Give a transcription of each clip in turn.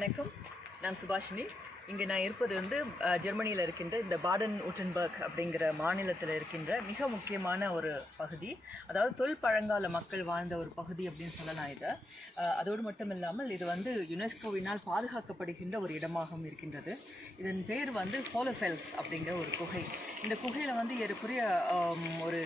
வணக்கம், நான் சுபாஷினி. இங்கே நான் இருப்பது ஜெர்மனியில் இருக்கின்ற இந்த பாடன் ஊட்டன்பர்க் அப்படிங்கிற மாநிலத்தில் இருக்கின்ற மிக முக்கியமான ஒரு பகுதி. அதாவது தொல்பழங்கால மக்கள் வாழ்ந்த ஒரு பகுதி அப்படின்னு சொல்லலாம் இதை. அதோடு மட்டும் இல்லாமல் இது யுனெஸ்கோவினால் பாதுகாக்கப்படுகின்ற ஒரு இடமாகவும் இருக்கின்றது. இதன் பேர் ஹோலோஃபெல்ஸ் அப்படிங்கிற ஒரு குகை. இந்த குகையில் ஏறக்குறைய ஒரு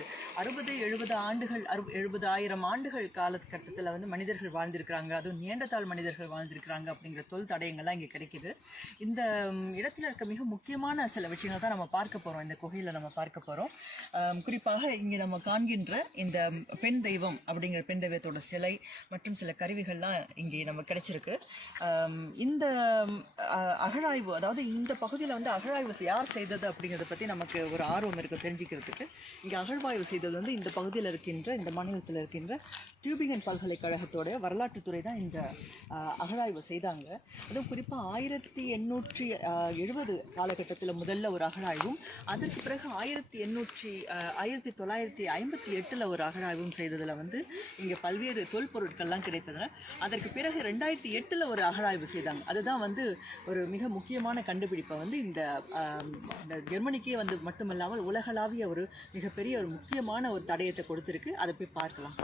60-70 ஆண்டுகள் 70,000 ஆண்டுகள் காலகட்டத்தில் மனிதர்கள் வாழ்ந்திருக்கிறாங்க. அதுவும் நீண்டதாள் மனிதர்கள் வாழ்ந்திருக்கிறாங்க அப்படிங்கிற தொல் தடயங்கள்லாம் இங்கே கிடைக்கிது. இந்த இடத்துல இருக்க மிக முக்கியமான சில விஷயங்கள் தான் நம்ம பார்க்க போகிறோம். இந்த குகையில் நம்ம பார்க்க போகிறோம். குறிப்பாக இங்கே நம்ம காண்கின்ற இந்த பெண் தெய்வம் அப்படிங்கிற பெண் தெய்வத்தோட சிலை மற்றும் சில கருவிகள்லாம் இங்கே நம்ம கிடைச்சிருக்கு. இந்த அகழாய்வு, அதாவது இந்த பகுதியில் அகழாய்வு யார் செய்தது அப்படிங்கிறத பற்றி நமக்கு ஒரு ஆர்வம் இருக்குது தெரிஞ்சுக்கிறதுக்கு. இங்கே அகழ்வாய்வு செய்தது இந்த பகுதியில் இருக்கின்ற, இந்த மாநிலத்தில் இருக்கின்ற டியூபிங்கன் பல்கலைக்கழகத்தோட வரலாற்றுத்துறை தான் இந்த அகழாய்வு செய்தாங்க. அதுவும் குறிப்பாக 1870 காலகட்டத்தில் முதல்ல ஒரு அகழாய்வும், அதற்கு பிறகு 1958 ஒரு அகழாய்வும் செய்ததில் இங்கே பல்வேறு தொல்பொருட்கள்லாம் கிடைத்ததுனால அதற்கு பிறகு 2008 ஒரு அகழாய்வு செய்தாங்க. அதுதான் ஒரு மிக முக்கியமான கண்டுபிடிப்பை இந்த ஜெர்மனிக்கே மட்டுமல்லாமல் உலகளாவிய ஒரு மிகப்பெரிய ஒரு முக்கியமான ஒரு தடயத்தை கொடுத்துருக்கு. அதை போய் பார்க்கலாம்.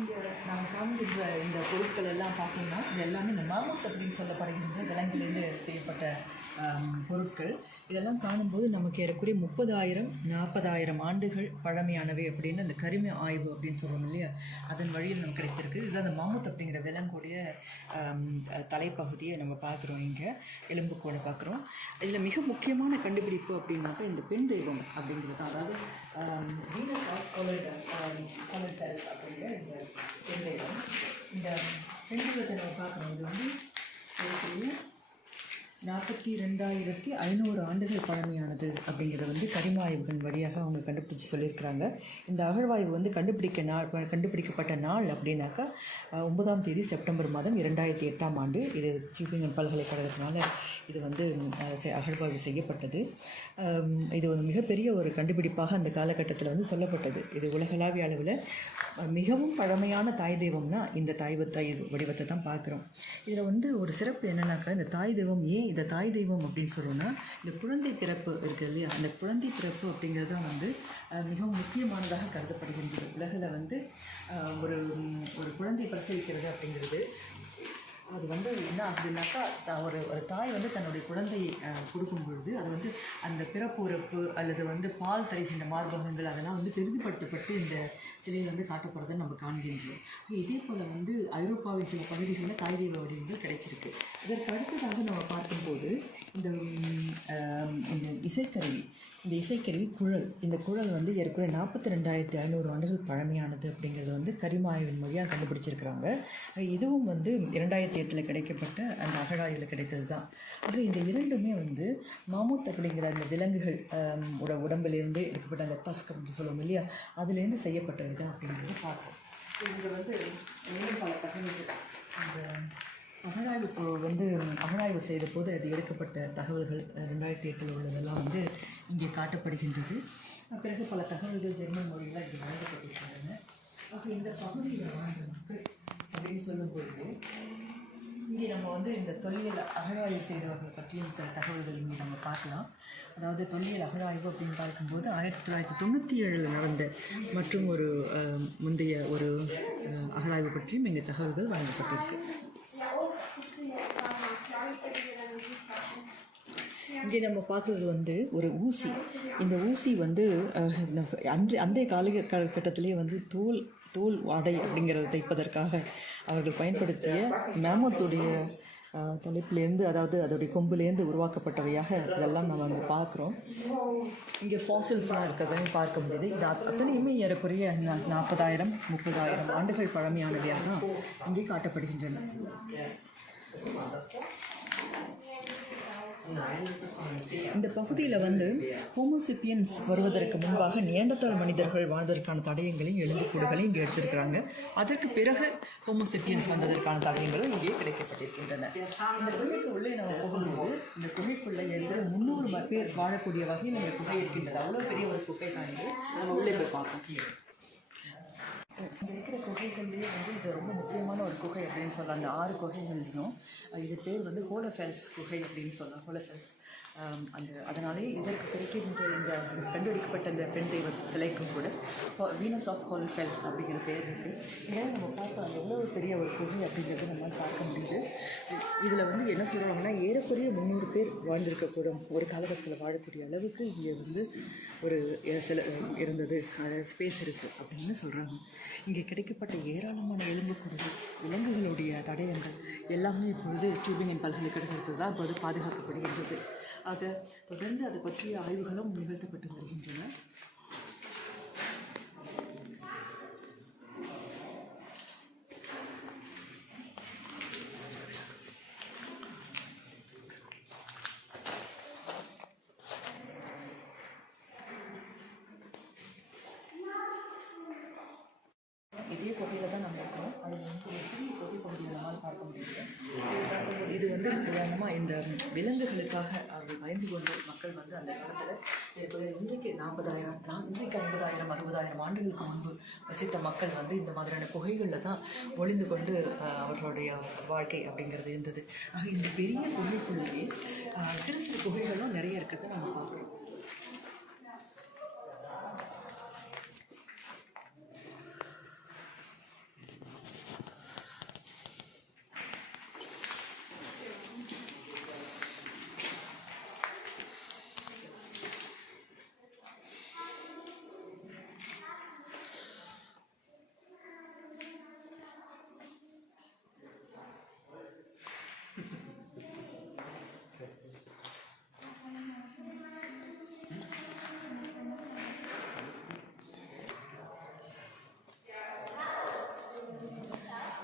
இங்கே நாம் காண்கின்ற இந்த பொருட்கள் எல்லாம் பார்த்தோம்னா இது எல்லாமே இந்த மாமூத் அப்படின்னு சொல்லப்படுகின்ற விலங்கிலிருந்து செய்யப்பட்ட பொருட்கள். இதெல்லாம் காணும்போது நமக்கு ஏறக்குறைய 30,000-40,000 ஆண்டுகள் பழமையானவை அப்படின்னு அந்த கரிம ஆய்வு அப்படின்னு சொல்கிறோம் இல்லையா, அதன் வழியில் நமக்கு கிடைத்திருக்கு. இதுதான் அந்த மாமூத் அப்படிங்கிற விலங்குடைய தலைப்பகுதியை நம்ம பார்க்குறோம். இங்கே எலும்புக்கோடை பார்க்குறோம். இதில் மிக முக்கியமான கண்டுபிடிப்பு அப்படின்னாக்கா இந்த பெண் தெய்வம் அப்படிங்கிறது, அதாவது வீனஸ் ஆஃப் கோலோடஸ் அப்படிங்கிற இந்த பெண் தெய்வம். இந்த பெண் தெய்வத்தை நம்ம பார்க்குறோம். இது ஏற்கனவே 42,500 ஆண்டுகள் பழமையானது அப்படிங்கிறத கரிம ஆய்வுகள் வழியாக அவங்க கண்டுபிடிச்சி சொல்லியிருக்கிறாங்க. இந்த அகழ்வாய்வு கண்டுபிடிக்கப்பட்ட நாள் அப்படின்னாக்கா 9ஆம் தேதி செப்டம்பர் மாதம் 2008ஆம் ஆண்டு. இது டியூபிங்கன் பல்கலைக்கழகத்தினால இது அகழ்வாய்வு செய்யப்பட்டது. இது ஒரு மிகப்பெரிய ஒரு கண்டுபிடிப்பாக அந்த காலகட்டத்தில் சொல்லப்பட்டது. இது உலகளாவிய அளவில் மிகவும் பழமையான தாய் தெய்வம்னா இந்த தாய் வடிவத்தை தான் பார்க்குறோம். இதில் ஒரு சிறப்பு என்னன்னாக்கா, இந்த தாய் தெய்வம் ஏன் இந்த தாய் தெய்வம் அப்படின்னு சொல்கிறோன்னா, இந்த குழந்தை பிறப்பு இருக்குது இல்லையா, அந்த குழந்தை பிறப்பு அப்படிங்கிறது தான் மிகவும் முக்கியமானதாக கருதப்படுகின்றது. உலகில் ஒரு ஒரு குழந்தை பிரசவிக்கிறது அப்படிங்கிறது அது என்ன ஆகுதுன்னாக்கா, ஒரு தாய் தன்னுடைய குழந்தை கொடுக்கும் பொழுது அது அந்த பிறப்பு உறப்பு அல்லது பால் தருகின்ற மார்பகங்கள் அதெல்லாம் பெரிதுபடுத்தப்பட்டு இந்த சிலையில் காட்டப்படுறதுன்னு நம்ம காண்கின்றோம். இதே போல் ஐரோப்பாவின் சில பகுதிகளில் தாய் தெய்வ வடிவங்கள் கிடைச்சிருக்கு. இதற்கு அடுத்ததாக நம்ம பார்க்கும்போது இந்த இசைக்கருவி குழல். இந்த குழல் ஏற்கனவே 42,500 ஆண்டுகள் பழமையானது அப்படிங்கிறது கரிம ஆய்வின் வழியாக கண்டுபிடிச்சிருக்கிறாங்க. இதுவும் 2008 கிடைக்கப்பட்ட அந்த அகழாய்வில் கிடைத்தது தான். ஆக இந்த இரண்டுமே மாமூத் அப்படிங்கிற அந்த விலங்குகள் உடம்பிலிருந்து எடுக்கப்பட்ட அந்த டஸ்க் அப்படின்னு சொல்லுவோம் இல்லையா, அதுலேருந்து செய்யப்பட்டது தான் அப்படிங்கிறது பார்ப்போம். இங்கே மேலும் பல தகவல்கள் அந்த அகழாய்வு செய்த போது அது எடுக்கப்பட்ட தகவல்கள் 2008 உள்ளதெல்லாம் இங்கே காட்டப்படுகின்றது. பிறகு பல தகவல்கள் ஜெர்மன் மொழியில் இங்கே வழங்கப்பட்டிருக்கின்றன. ஆக இந்த பகுதியில் வாழ்ந்த மக்கள் அப்படின்னு சொல்லும்போது இங்கே நம்ம இந்த தொல்லியல் அகழாய்வு செய்தவர்கள் பற்றியும் சில தகவல்கள் இங்கே நம்ம பார்க்கலாம். அதாவது தொல்லியல் அகழாய்வு அப்படின்னு பார்க்கும்போது 1997 நடந்த மற்றும் ஒரு முந்தைய ஒரு அகழாய்வு பற்றியும் இங்கே தகவல்கள் வழங்கப்பட்டிருக்கு. இங்கே நம்ம பார்க்குறது ஒரு ஊசி. இந்த ஊசி அந்த காலகட்டத்திலே தோல் ஆடை அப்படிங்கிறத தைப்பதற்காக அவர்கள் பயன்படுத்திய மேமத்துடைய தலைப்பிலேருந்து, அதாவது அதோடைய கொம்புலேருந்து உருவாக்கப்பட்டவையாக இதெல்லாம் நம்ம அங்கே பார்க்குறோம். இங்கே ஃபாசில்ஸ்லாம் இருக்கிறதையும் பார்க்க முடியுது. இது அத்தனையுமே ஏறக்குறைய 40,000-30,000 ஆண்டுகள் பழமையானவையாக தான் இங்கே காட்டப்படுகின்றன. இந்த பகுதியில் வந்து ஹோமோசிப்பியன்ஸ் வருவதற்கு முன்பாக நியண்டர்தால் மனிதர்கள் வாழ்வதற்கான தடயங்களையும் எலும்புக்கூடுகளையும் இங்கே எடுத்திருக்கிறாங்க. அதற்கு பிறகு ஹோமோசிப்பியன்ஸ் வந்ததற்கான தடயங்களும் இங்கே கிடைக்கப்பட்டிருக்கின்றன. இந்த குகைக்கு உள்ளே நம்ம போகும்போது இந்த குகைக்குள்ளே ஏற்கனவே 300 பேர் வாழக்கூடிய வகையில் இந்த குகை இருக்கின்றது. அவ்வளோ பெரிய ஒரு குகை தான் இது. நம்ம உள்ளே போய் பார்ப்போம். இங்கே இருக்கிற குகைகள்லேயே வந்து இது ரொம்ப முக்கியமான ஒரு குகை அப்படின்னு சொல்லலாம். அந்த 6 குகைகள்லையும் இது பேர் வந்து ஹோலோஃபெல்ஸ் குகை அப்படின்னு சொல்லலாம். ஹோலோஃபெல்ஸ் அதனாலே இதற்கு கிடைக்கின்ற இந்த கண்டுபிடிக்கப்பட்ட இந்த பெண் தெய்வ சிலைக்கும் கூட வீனஸ் ஆஃப் ஹோலோஃபெல்ஸ் அப்படிங்கிற பேர் இருக்குது. இங்கே நம்ம பார்த்தோம் அந்த எவ்வளோ பெரிய ஒரு குகை அப்படிங்கிறது நம்மளால் பார்க்க முடியுது. இதில் வந்து என்ன சொல்கிறாங்கன்னா ஏறக்குறைய 300 பேர் வாழ்ந்திருக்கக்கூடும், ஒரு காலகட்டத்தில் வாழக்கூடிய அளவுக்கு இங்கே வந்து ஒரு சில இருந்தது, ஸ்பேஸ் இருக்குது அப்படின்னு சொல்கிறாங்க. இங்கே கிடைக்கப்பட்ட ஏராளமான எலும்புக்கூடுகள், விலங்குகளுடைய தடயங்கள் எல்லாமே இப்பொழுது டியூபிங்கன் பல்கலைக்கழகத்தில் தான் இப்போது பாதுகாக்கப்படுகின்றது. ஆக தொடர்ந்து அது பற்றிய ஆய்வுகளும் நிகழ்த்தப்பட்டு வருகின்றன. இதே கொகையில் தான் நம்ம இருக்கோம். அது வந்து ஒரு சிறிய கொகை பகுதியை நம்மால் பார்க்க முடியுது. இது வந்து உதாரணமாக இந்த விலங்குகளுக்காக அவர்கள் பயந்து கொண்டு மக்கள் வந்து அந்த காலத்தில் இன்றைக்கு 40,000 இன்றைக்கு 50,000 60,000 ஆண்டுகளுக்கு முன்பு வசித்த மக்கள் வந்து இந்த மாதிரியான குகைகளில் தான் ஒளிந்து கொண்டு அவர்களுடைய வாழ்க்கை அப்படிங்கிறது இருந்தது. ஆக இந்த பெரிய குகைக்குள்ளேயே சிறு சிறு குகைகளும் நிறைய இருக்கிறத நம்ம பார்க்குறோம்.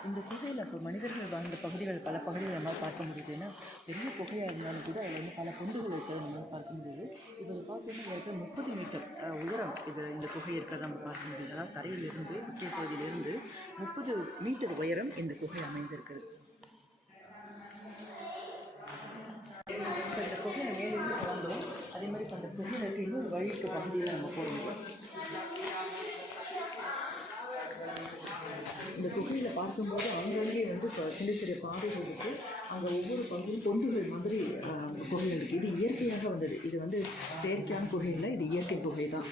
இந்த குகையில் இப்போ மனிதர்கள் வாழ்ந்த பகுதிகள் பல பகுதிகள் நம்மளால் பார்க்க முடியுது. ஏன்னா பெரிய குகையாக இருந்தாலும் கூட அதில் வந்து பல பொந்துகள் இருக்கிறத நம்மளால் பார்க்க முடியுது. இதில் பார்த்தீங்கன்னா 30 மீட்டர் உயரம் இந்த குகை இருக்கிறத நம்ம பார்க்க முடியுது. அதாவது தரையிலிருந்து முக்கிய பகுதியிலிருந்து 30 மீட்டர் உயரம் இந்த குகை அமைந்திருக்குது. இப்போ இந்த குகையில் மேலிருந்து வந்தோம். அதே மாதிரி இப்போ அந்த குகையில் இருக்க இன்னொரு வழிக்கு பகுதியில் நம்ம போக முடியும். இந்த குகையில் பார்க்கும்போது அவங்களே வந்து சின்ன சிறிய பாதைகள் இருக்குது. அங்கே ஒவ்வொரு பகுதியும் பொந்துகள் மாதிரி குகைகள் இருக்குது. இது இயற்கையாக வந்தது. இது வந்து செயற்கையான குகை இல்லை, இது இயற்கை குகை தான்.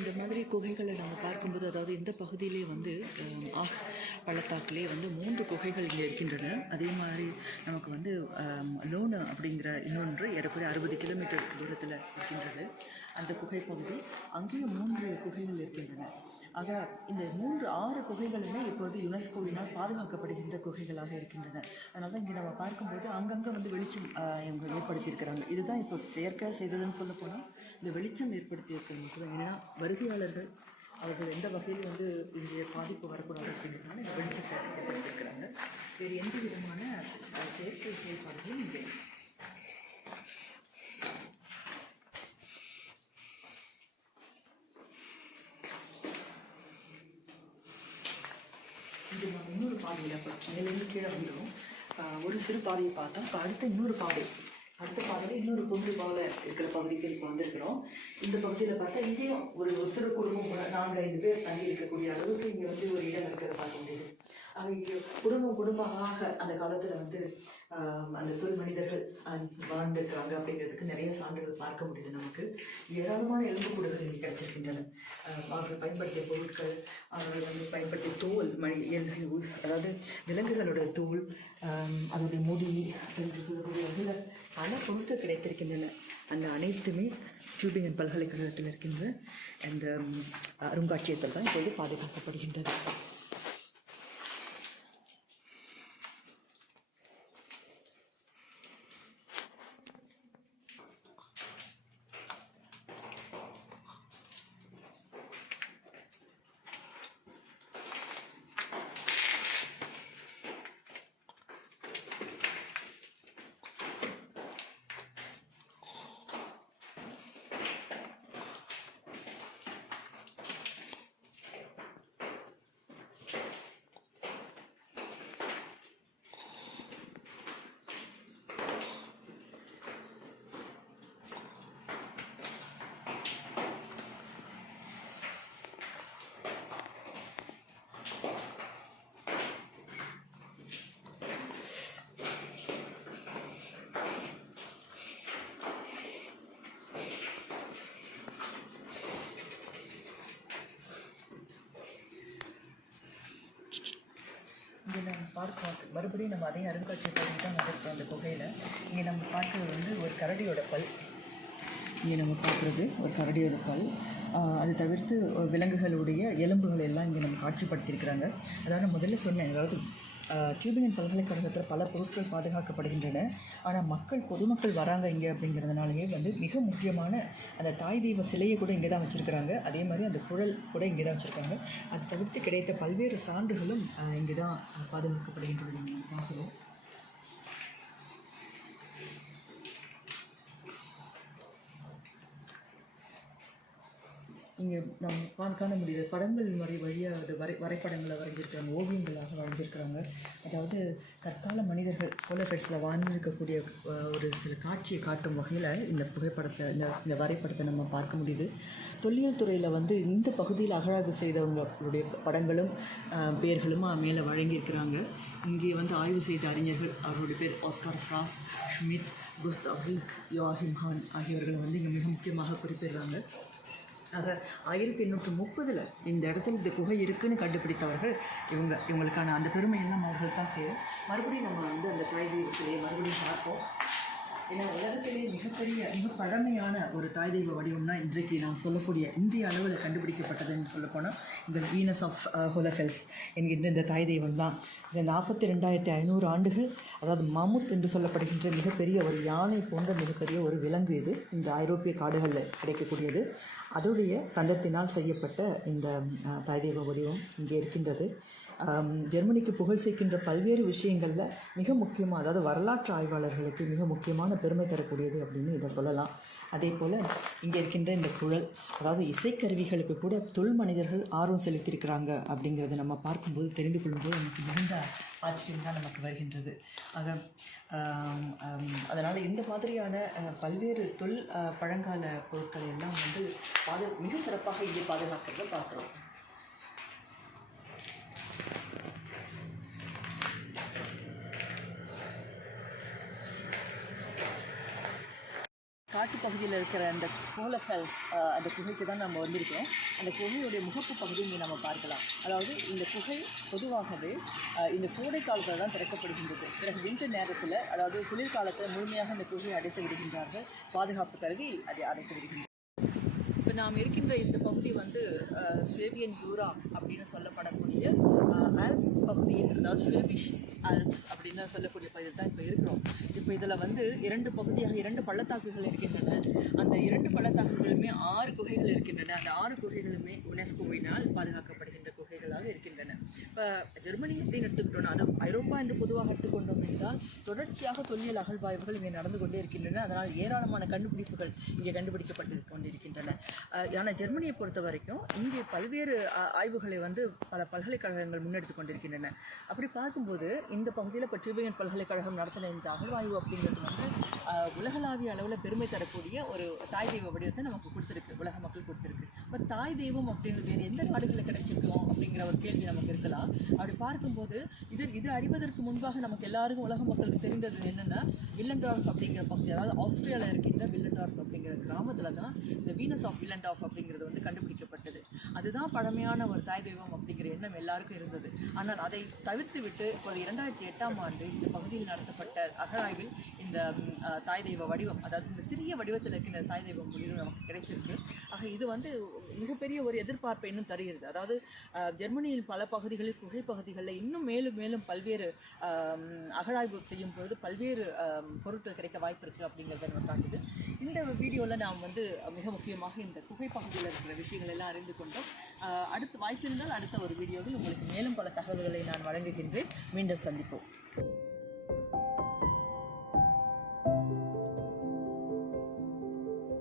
இந்த மாதிரி குகைகளை நம்ம பார்க்கும்போது, அதாவது இந்த பகுதியிலே வந்து பள்ளத்தாக்கிலே வந்து 3 குகைகள் இங்கே இருக்கின்றன. அதே மாதிரி நமக்கு வந்து லோனா அப்படிங்கிற இன்னொன்று ஏறக்குறைய 60 கிலோமீட்டர் தூரத்தில் இருக்கின்றது அந்த குகை பகுதி. அங்கேயும் 3 குகைகள் இருக்கின்றன. ஆக இந்த 6 குகைகளுமே இப்பொழுது யுனெஸ்கோவினால் பாதுகாக்கப்படுகின்ற குகைகளாக இருக்கின்றன. அதனால தான் இங்கே நம்ம பார்க்கும்போது அங்கங்கே வந்து வெளிச்சம் இவங்க ஏற்படுத்தியிருக்கிறாங்க. இதுதான் இப்போ செயற்கையாக செய்ததுன்னு சொல்ல போனால் இந்த வெளிச்சம் ஏற்படுத்தியிருக்கிறது மட்டும். ஏன்னா வருகையாளர்கள் அவர்கள் எந்த வகையில் வந்து இங்கே பாதிப்பு வரக்கூடாது அப்படிங்கிறதுனால இந்த வெளிச்சத்தை ஏற்படுத்தியிருக்கிறாங்க. வேறு எந்த விதமான செயற்கை செயல்பாடுகளும் இல்லை. இது நம்ம இன்னொரு பாதையில் மேலேருந்து கீழே வந்துடும். ஒரு சிறு பாதையை பார்த்தோம். இப்போ அடுத்த பாதையில் இன்னொரு குன்று போல இருக்கிற பகுதிக்கு இப்போ வந்திருக்கிறோம். இந்த பகுதியில் பார்த்தா இங்கேயும் ஒரு சிறு குடும்பம் கூட 4-5 பேர் தங்கி இருக்கக்கூடிய அளவுக்கு இங்கே வந்து ஒரு இடம் இருக்கிறத பார்க்க முடியுது. இங்கே குடும்பமாக அந்த காலத்தில் வந்து அந்த தொழில் மனிதர்கள் வாழ்ந்துருக்கிறாங்க அப்படிங்கிறதுக்கு நிறைய சான்றுகள் பார்க்க முடியுது. நமக்கு ஏராளமான எலும்புக்கூடுகள் இங்கே கிடைச்சிருக்கின்றன. அவர்கள் பயன்படுத்திய பொருட்கள், அவர்கள் வந்து பயன்படுத்திய தோல் அதாவது விலங்குகளோட தோல், அதோடைய முடி என்று சொல்லக்கூடிய வகையில் பல பொருட்கள் கிடைத்திருக்கின்றன. அந்த அனைத்துமே டியூபிங்கன் பல்கலைக்கழகத்தில் இருக்கின்ற அந்த அருங்காட்சியகத்தில் தான் இப்போது பாதுகாக்கப்படுகின்றது. இங்கே நம்ம பார்க்கிறோம், மறுபடியும் நம்ம அதே அருங்காட்சியகத்துக்கு தான் வந்திருக்கோம். அந்த குகையில் இங்கே நம்ம பார்க்குறது வந்து ஒரு கரடியோட பல். இங்கே நம்ம பார்க்குறது ஒரு கரடியோட பல். அது தவிர்த்து விலங்குகளுடைய எலும்புகள் எல்லாம் இங்கே நம்ம காட்சிப்படுத்தியிருக்கிறாங்க. அதாவது நான் முதல்ல சொன்னேன், அதாவது டியூபிங்கன் பல்கலைக்கழகத்தில் பல பொருட்கள் பாதுகாக்கப்படுகின்றன. ஆனால் பொதுமக்கள் வராங்க இங்கே அப்படிங்கிறதுனாலேயே வந்து மிக முக்கியமான அந்த தாய் தெய்வ சிலையை கூட இங்கே தான் வச்சுருக்கிறாங்க. அதே மாதிரி அந்த குழல் கூட இங்கே தான் வச்சுருக்காங்க. அது தவிர்த்து கிடைத்த பல்வேறு சான்றுகளும் இங்கே தான் பாதுகாக்கப்படுகின்றது. நம்ம பார்க்குறோம். இங்கே நம்ம காண முடியுது படங்கள் வழியாக அது வரைபடங்களை வரைஞ்சிருக்கிறாங்க, ஓவியங்களாக வரைஞ்சிருக்கிறாங்க. அதாவது கற்கால மனிதர்கள் கோலஃபெட்ஸில் வாழ்ந்திருக்கக்கூடிய ஒரு சில காட்சியை காட்டும் வகையில் இந்த புகைப்படத்தை இந்த வரைபடத்தை நம்ம பார்க்க முடியுது. தொல்லியல் துறையில் வந்து இந்த பகுதியில் அகழாய்வு செய்தவங்களுடைய படங்களும் பேர்களும் மேலே வழங்கியிருக்கிறாங்க. இங்கே வந்து ஆய்வு செய்த அறிஞர்கள், அவருடைய பேர் ஆஸ்கார் ஃப்ராஸ், ஷ்மிட், குஸ்தாவ் வில்க், யோஹிம் ஹான் ஆகியவர்களை வந்து இங்கே மிக முக்கியமாக குறிப்பிடுறாங்க. ஆக 1830 இந்த இடத்துல இந்த குகை இருக்குதுன்னு கண்டுபிடித்தவர்கள் இவங்களுக்கான அந்த பெருமையெல்லாம் அவர்கள் தான் சேரும். மறுபடியும் நம்ம வந்து அந்த தாய் தெய்வ சிலையை மறுபடியும் பார்ப்போம். ஏன்னா உலகத்திலே மிக பழமையான ஒரு தாய் தெய்வ வடிவம்னா இன்றைக்கு நாம் சொல்லக்கூடிய இந்திய அளவில் கண்டுபிடிக்கப்பட்டதுன்னு சொல்லப்போனால் இந்த வீனஸ் ஆஃப் ஹோலஃபெல்ஸ் என்கின்ற இந்த தாய் தெய்வம் தான். இந்த 42,500 ஆண்டுகள், அதாவது மமுத் என்று சொல்லப்படுகின்ற மிகப்பெரிய ஒரு யானை போன்ற மிகப்பெரிய ஒரு விலங்கு இது. இந்த ஐரோப்பிய காடுகளில் கிடைக்கக்கூடியது. அதோடைய தந்தத்தினால் செய்யப்பட்ட இந்த தாய் தெய்வ வடிவம் இங்கே இருக்கின்றது. ஜெர்மனிக்கு புகழ் சேர்க்கின்ற பல்வேறு விஷயங்களில் மிக முக்கியமாக, அதாவது வரலாற்று ஆய்வாளர்களுக்கு மிக முக்கியமான பெருமை தரக்கூடியது அப்படின்னு இதை சொல்லலாம். அதே போல் இங்கே இருக்கின்ற இந்த குழல், அதாவது இசைக்கருவிகளுக்கு கூட தொல் மனிதர்கள் ஆர்வம் செலுத்தியிருக்கிறாங்க அப்படிங்கிறத நம்ம பார்க்கும்போது தெரிந்து கொள்ளும்போது நமக்கு மிகுந்த ஆச்சரியம் தான் நமக்கு வருகின்றது. ஆக அதனால் இந்த மாதிரியான பல்வேறு பழங்கால பொருட்களை எல்லாம் வந்து மிக சிறப்பாக இங்கே பாதுகாக்கிறத பார்க்குறோம். காட்டுப்பகுதியில் இருக்கிற அந்த ஹோலஃபெல்ஸ் அந்த குகைக்கு தான் நம்ம வந்திருக்கோம். அந்த குகையுடைய முகப்பு பகுதி இங்கே நம்ம பார்க்கலாம். அதாவது இந்த குகை பொதுவாகவே இந்த கோடை காலத்தில் தான் திறக்கப்படுகின்றது. பிறகு வின்டர் நேரத்தில், அதாவது குளிர்காலத்தில் முழுமையாக இந்த குகையை அடைத்து விடுகின்றார்கள். பாதுகாப்பு கருதி அதை அடைத்து விடுகின்றனர். இப்போ நாம் இருக்கின்ற இந்த பகுதி வந்து ஸ்வேபியன் யூரா அப்படின்னு சொல்லப்படக்கூடிய ஆல்ப்ஸ் பகுதியில், அதாவது ஸ்வேபிஷ் ஆல்ப்ஸ் அப்படின்னு சொல்லக்கூடிய பகுதியில் தான் இப்போ இருக்கிறோம். இப்போ இதில் வந்து 2 பள்ளத்தாக்குகள் இருக்கின்றன. அந்த 2 பள்ளத்தாக்குகளுமே 6 குகைகள் இருக்கின்றன. அந்த 6 குகைகளுமே யுனெஸ்கோவினால் பாதுகாக்கப்படுகின்ற குகைகள். பகுதிகளாக இருக்கின்றன. இப்போ ஜெர்மனி அப்படின்னு எடுத்துக்கிட்டோம்னா, அது ஐரோப்பா என்று பொதுவாக எடுத்துக்கொண்டோம் என்றால் தொடர்ச்சியாக தொல்லியல் அகழ்வாய்வுகள் இங்கே நடந்து கொண்டே இருக்கின்றன. அதனால் ஏராளமான கண்டுபிடிப்புகள் இங்கே கண்டுபிடிக்கப்பட்டு கொண்டிருக்கின்றன. ஆனால் ஜெர்மனியை பொறுத்த வரைக்கும் இங்கே பல்வேறு ஆய்வுகளை வந்து பல பல்கலைக்கழகங்கள் முன்னெடுத்து கொண்டிருக்கின்றன. அப்படி பார்க்கும்போது இந்த பகுதியில் இப்போ டியூபிங்கன் பல்கலைக்கழகம் நடத்தின இந்த அகழ்வாய்வு அப்படிங்கிறது வந்து உலகளாவிய அளவில் பெருமை தரக்கூடிய ஒரு தாய் தெய்வ வடிவத்தை நமக்கு கொடுத்துருக்கு, உலக மக்கள் கொடுத்துருக்கு. இப்போ தாய் தெய்வம் அப்படின்றது எந்த நாடுகளில் கிடைச்சிருக்கோம் அப்படிங்கிற ஒரு கேள்வி நமக்கு இருக்கலாம். அப்படி பார்க்கும்போது இது அறிவதற்கு முன்பாக நமக்கு எல்லாருக்கும் உலக மக்களுக்கு தெரிந்தது என்னென்னா வில்லன்டார்ஃப் அப்படிங்கிற பகுதி, அதாவது ஆஸ்திரேலியாவில் இருக்கின்ற வில்லன்டார்ஃப் அப்படிங்கிற கிராமத்தில் தான் இந்த வீனஸ் ஆஃப் வில்லன்டார்ஃப் அப்படிங்கிறது வந்து கண்டுபிடிக்கப்பட்டது. அதுதான் பழமையான ஒரு தாய் தெய்வம் அப்படிங்கிற எண்ணம் எல்லாருக்கும் இருந்தது. ஆனால் அதை தவிர்த்து விட்டு இப்போது 2008ஆம் ஆண்டு இந்த பகுதியில் நடத்தப்பட்ட அகழாய்வில் இந்த தாய் தெய்வ வடிவம், அதாவது இந்த சிறிய வடிவத்தில் இருக்கின்ற தாய் தெய்வம் வடிவம் நமக்கு கிடைச்சிருக்கு. ஆக இது வந்து மிகப்பெரிய ஒரு எதிர்பார்ப்பை இன்னும் தருகிறது. அதாவது ஜெர்மனியில் பல பகுதிகளில் குகை பகுதிகளில் இன்னும் மேலும் மேலும் பல்வேறு அகழாய்வு செய்யும் பொழுது பல்வேறு பொருட்கள் கிடைக்க வாய்ப்பு இருக்குது அப்படிங்கிறத நம்ம காட்டுது. இந்த வீடியோவில் நாம் வந்து மிக முக்கியமாக இந்த குகை பகுதியில் இருக்கிற விஷயங்கள் எல்லாம் அறிந்து கொண்டோம். அடுத்த வாய்ப்பு இருந்தால் அடுத்த ஒரு வீடியோவில் உங்களுக்கு மேலும் பல தகவல்களை நான் வழங்குகின்றேன். மீண்டும் சந்திப்போம்.